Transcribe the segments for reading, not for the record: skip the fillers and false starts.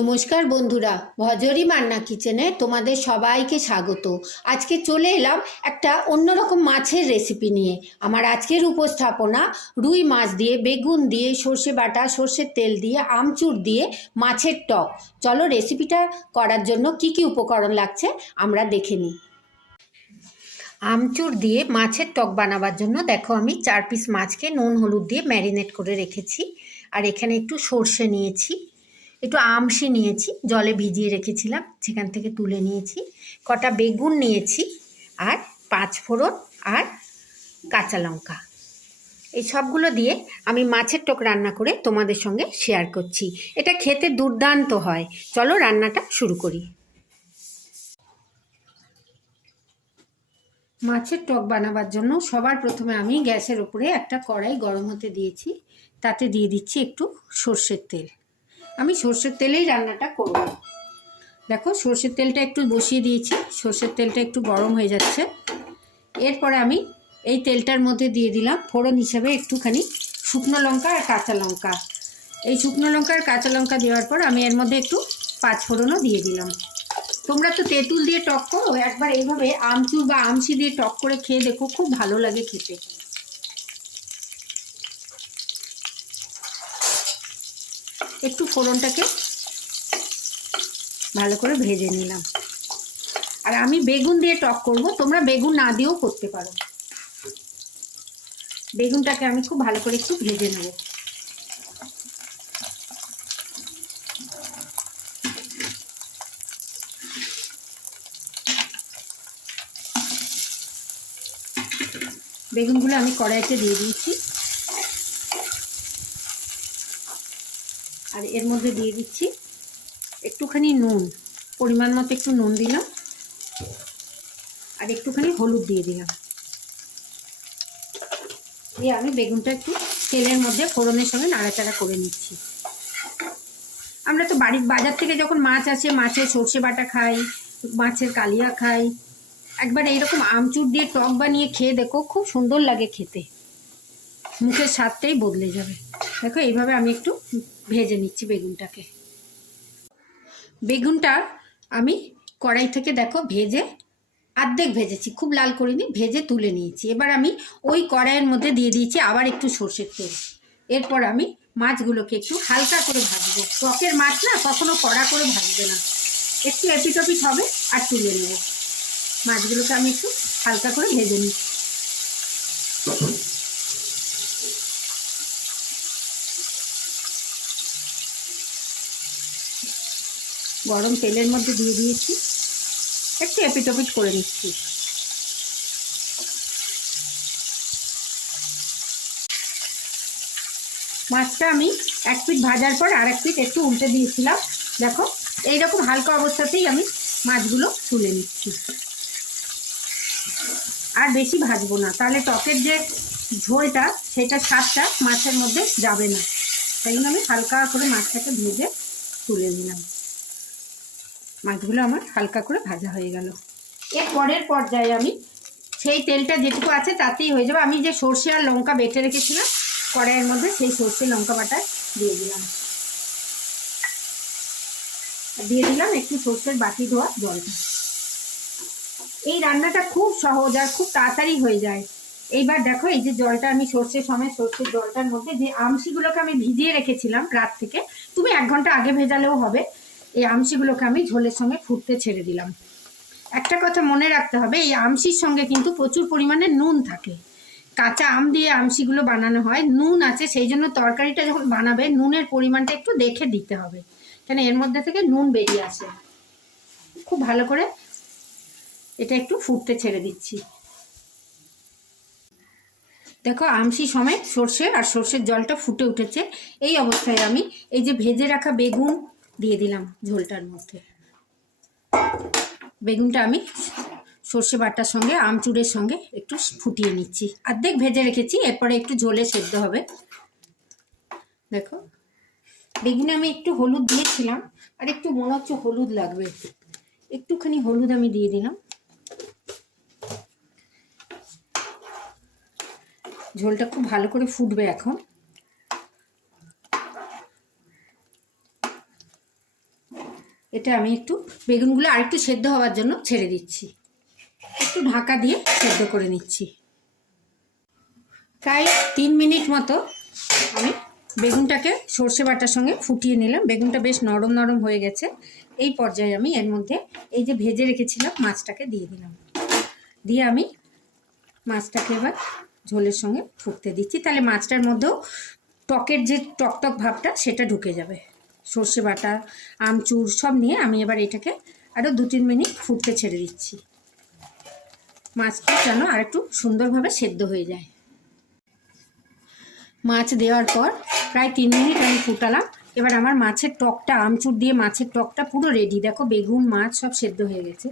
নমস্কার বন্ধুরা, ভজরি মান্না কিচেনে তোমাদের সবাইকে স্বাগত। আজকে চলে এলাম একটা অন্যরকম মাছের রেসিপি নিয়ে। আমার আজকের উপস্থাপনা রুই মাছ দিয়ে, বেগুন দিয়ে, সর্ষে বাটা, সর্ষের তেল দিয়ে, আমচুর দিয়ে মাছের টক। চলো রেসিপিটা করার জন্য কি কি উপকরণ লাগছে আমরা দেখে নিই। আমচুর দিয়ে মাছের টক বানাবার জন্য দেখো আমি 4 পিস মাছকে নুন হলুদ দিয়ে ম্যারিনেট করে রেখেছি। আর এখানে একটু সর্ষে নিয়েছি, একটু আমশি নিয়েছি, জলে ভিজিয়ে রেখেছিলাম, সেখান থেকে তুলে নিয়েছি। কটা বেগুন নিয়েছি, আর 5 ফোড়ন আর কাঁচা লঙ্কা। এই সবগুলো দিয়ে আমি মাছের টক রান্না করে তোমাদের সঙ্গে শেয়ার করছি। এটা খেতে দুর্দান্ত হয়। চলো রান্নাটা শুরু করি। মাছের টক বানাবার জন্য সবার প্রথমে আমি গ্যাসের ওপরে একটা কড়াই গরম হতে দিয়েছি। তাতে দিয়ে দিচ্ছি একটু সর্ষের তেল। আমি সর্ষের তেলেই রান্নাটা করব। দেখো সর্ষের তেলটা একটু বসিয়ে দিয়েছি, সর্ষের তেলটা একটু গরম হয়ে যাচ্ছে। এরপরে আমি এই তেলটার মধ্যে দিয়ে দিলাম ফোড়ন হিসাবে একটুখানি শুকনো লঙ্কা আর কাঁচা লঙ্কা। এই শুকনো লঙ্কা আর কাঁচা লঙ্কা দেওয়ার পর আমি এর মধ্যে একটু 5 ফোড়নও দিয়ে দিলাম। তোমরা তো তেঁতুল দিয়ে টক করো, একবার এইভাবে আমচুর বা আমশি দিয়ে টক করে খেয়ে দেখো, খুব ভালো লাগে খেতে। একটু ফোড়নটাকে ভালো করে ভেজে নিলাম। আর আমি বেগুন দিয়ে টক করব, তোমরা বেগুন না দিয়েও করতে পারো। বেগুনটাকে আমি খুব ভালো করে একটু ভেজে নেব। বেগুনগুলো আমি কড়াইতে দিয়ে দিয়েছি। আর এর মধ্যে দিয়ে দিচ্ছি একটুখানি নুন, পরিমাণ মতো একটু নুন দিলাম, আর একটুখানি হলুদ দিয়ে দিলাম। দিয়ে আমি বেগুনটা একটু তেলের মধ্যে ফোড়নের সঙ্গে নাড়াচাড়া করে নিচ্ছি। আমরা তো বাজার থেকে যখন মাছ আসে, মাছের সর্ষে বাটা খাই, মাছের কালিয়া খাই। একবার এইরকম আমচুর দিয়ে টক বানিয়ে খেয়ে দেখো, খুব সুন্দর লাগে খেতে, মুখের স্বাদটাই বদলে যাবে। দেখো এইভাবে আমি একটু ভেজে নিচ্ছি বেগুনটাকে। বেগুনটা আমি কড়াই থেকে দেখো ভেজে অর্ধেক ভেজেছি, খুব লাল করিনি, ভেজে তুলে নিয়েছি। এবার আমি ওই কড়াইয়ের মধ্যে দিয়ে দিয়েছি আবার একটু সর্ষের তেল। এরপর আমি মাছগুলোকে একটু হালকা করে ভাজবো। টকের মাছ না, কখনো কড়া করে ভাজবে না, একটু এপিটপিট হবে আর তুলে নেব। মাছগুলোকে আমি একটু হালকা করে ভেজে নিচ্ছি। গরম তেলের মধ্যে দিয়ে দিয়েছি, একটু এপিটপিট করে নিচ্ছি। মাছটা আমি এক পিঠ ভাজার পর আর এক পিঠ একটু উল্টে দিয়েছিলাম। দেখো এইরকম হালকা অবস্থাতেই আমি মাছগুলো তুলে নিচ্ছি। আর বেশি ভাজবো না, তাহলে টকের যে ঝোলটা, সেটা স্বাদটা মাছের মধ্যে যাবে না। তাই জন্য আমি হালকা করে মাছটাকে ভেজে তুলে নিলাম। মাছগুলো আমার হালকা করে ভাজা হয়ে গেল। এর পরের পর্যায়ে আমি সেই তেলটা যেটুকু আছে তাতেই হয়ে যাবে। আমি যে সর্ষে আর লঙ্কা বেটে রেখেছিলাম কড়াইয়ের মধ্যে, সেই সর্ষে লঙ্কা বাটা দিয়ে দিলাম। দিয়ে দিলাম একটু সর্ষের বাটি ধোয়া জলটা। এই রান্নাটা খুব সহজ আর খুব তাড়াতাড়ি হয়ে যায়। এইবার দেখো এই যে জলটা আমি সর্ষের জলটার মধ্যে যে আমশিগুলোকে আমি ভিজিয়ে রেখেছিলাম রাত থেকে, তুমি 1 ঘন্টা আগে ভেজালেও হবে, এই আমশিগুলোকে আমি ঝোলের সঙ্গে ফুটতে ছেড়ে দিলাম। একটা কথা মনে রাখতে হবে, এই আমশির সঙ্গে কিন্তু প্রচুর পরিমাণে নুন থাকে। কাঁচা আম দিয়ে আমশিগুলো বানানো হয়, নুন আছে, সেই জন্য তরকারিটা যখন বানাবে নুনের পরিমাণটা একটু দেখে দিতে হবে, কেন এর মধ্যে থেকে নুন বেরিয়ে আসে। খুব ভালো করে এটা একটু ফুটতে ছেড়ে দিচ্ছি। দেখো আমশি সমেত সর্ষে আর সর্ষের জলটা ফুটে উঠেছে। এই অবস্থায় আমি এই যে ভেজে রাখা বেগুন দিয়ে দিলাম ঝোলটার মধ্যে। বেগুনটা আমি সর্ষে বাটার সঙ্গে আমচুরের সঙ্গে একটু ফুটিয়ে নিচ্ছি। অর্ধেক ভেজে রেখেছি, এরপরে একটু ঝোলে সেদ্ধ হবে। দেখো বেগুনে আমি একটু হলুদ দিয়েছিলাম, আর একটু মনে হচ্ছে হলুদ লাগবে, একটুখানি হলুদ আমি দিয়ে দিলাম। ঝোলটা খুব ভালো করে ফুটবে এখন। এটা আমি একটু বেগুনগুলো আরেকটু সেদ্ধ হওয়ার জন্য ছেড়ে দিচ্ছি, একটু ঢাকা দিয়ে সেদ্ধ করে নিচ্ছি। প্রায় 3 মিনিট মতো আমি বেগুনটাকে সর্ষে বাটার সঙ্গে ফুটিয়ে নিলাম। বেগুনটা বেশ নরম নরম হয়ে গেছে। এই পর্যায়ে আমি এর মধ্যে এই যে ভেজে রেখেছিলাম মাছটাকে দিয়ে দিলাম। দিয়ে আমি মাছটাকে এবার ঝোলের সঙ্গে ফুটতে দিচ্ছি, তাহলে মাছটার মধ্যেও টকের যে টকটক ভাবটা সেটা ঢুকে যাবে। সর্ষে বাটা, আমচুর সব নিয়ে আমি এবার এটাকে আরও 2-3 মিনিট ফুটতে ছেড়ে দিচ্ছি, মাছটা যেন আর একটু সুন্দরভাবে সেদ্ধ হয়ে যায়। মাছ দেওয়ার পর প্রায় 3 মিনিট আমি ফুটালাম। এবার আমার মাছের টকটা, আমচুর দিয়ে মাছের টকটা পুরো রেডি। দেখো বেগুন মাছ সব সেদ্ধ হয়ে গেছে।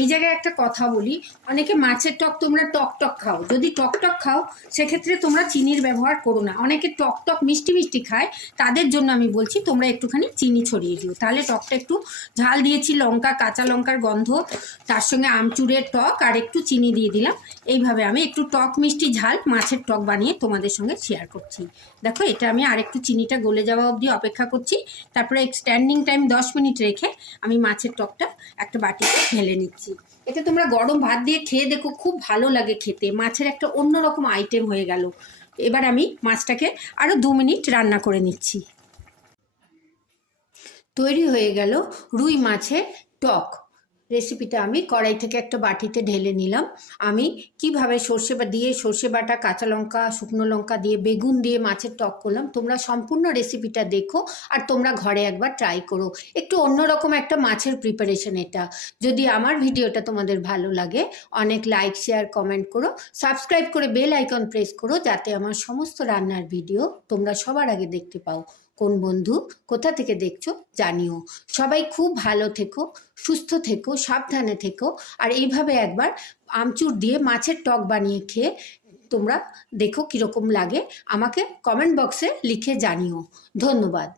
এই জায়গায় একটা কথা বলি, অনেকে মাছের টক তোমরা টক টক খাও, যদি টক টক খাও সেক্ষেত্রে তোমরা চিনির ব্যবহার করো না। অনেকে টক টক মিষ্টি মিষ্টি খায়, তাদের জন্য আমি বলছি তোমরা একটুখানি চিনি ছড়িয়ে দিও, তাহলে টকটা একটু ঝাল দিয়েছি, লঙ্কা, কাঁচা লঙ্কার গন্ধ, তার সঙ্গে আমচুরের টক আর একটু চিনি দিয়ে দিলাম। এইভাবে আমি একটু টক মিষ্টি ঝাল মাছের টক বানিয়ে তোমাদের সঙ্গে শেয়ার করছি। দেখো এটা আমি আরেকটু চিনিটা গলে যাওয়া অবধি অপেক্ষা করছি, তারপরে স্ট্যান্ডিং টাইম 10 মিনিট রেখে আমি মাছের টকটা একটা বাটিতে ঢেলে নিচ্ছি। এটা তোমরা গরম ভাত দিয়ে খেয়ে দেখো, খুব ভালো লাগে খেতে। মাছের একটা অন্যরকম আইটেম হয়ে গেল। এবার আমি মাছটাকে আরও 2 মিনিট রান্না করে নিচ্ছি। তৈরি হয়ে গেল রুই মাছের টক। রেসিপিটা আমি কড়াই থেকে একটা বাটিতে ঢেলে নিলাম। আমি কিভাবে সর্ষে বাটা, কাঁচা লঙ্কা, শুকনো লঙ্কা দিয়ে, বেগুন দিয়ে মাছের টক করলাম, তোমরা সম্পূর্ণ রেসিপিটা দেখো আর তোমরা ঘরে একবার ট্রাই করো। একটু অন্যরকম একটা মাছের প্রিপারেশন এটা। যদি আমার ভিডিওটা তোমাদের ভালো লাগে, অনেক লাইক, শেয়ার, কমেন্ট করো, সাবস্ক্রাইব করে বেল আইকন প্রেস করো, যাতে আমার সমস্ত রান্নার ভিডিও তোমরা সবার আগে দেখতে পাও। কোন বন্ধু কোথা থেকে দেখছো জানিও। সবাই খুব ভালো থেকো, সুস্থ থেকো, সাবধানে থেকো। আর এইভাবে একবার আমচুর দিয়ে মাছের টক বানিয়ে খেয়ে তোমরা দেখো কীরকম লাগে, আমাকে কমেন্ট বক্সে লিখে জানিও। ধন্যবাদ।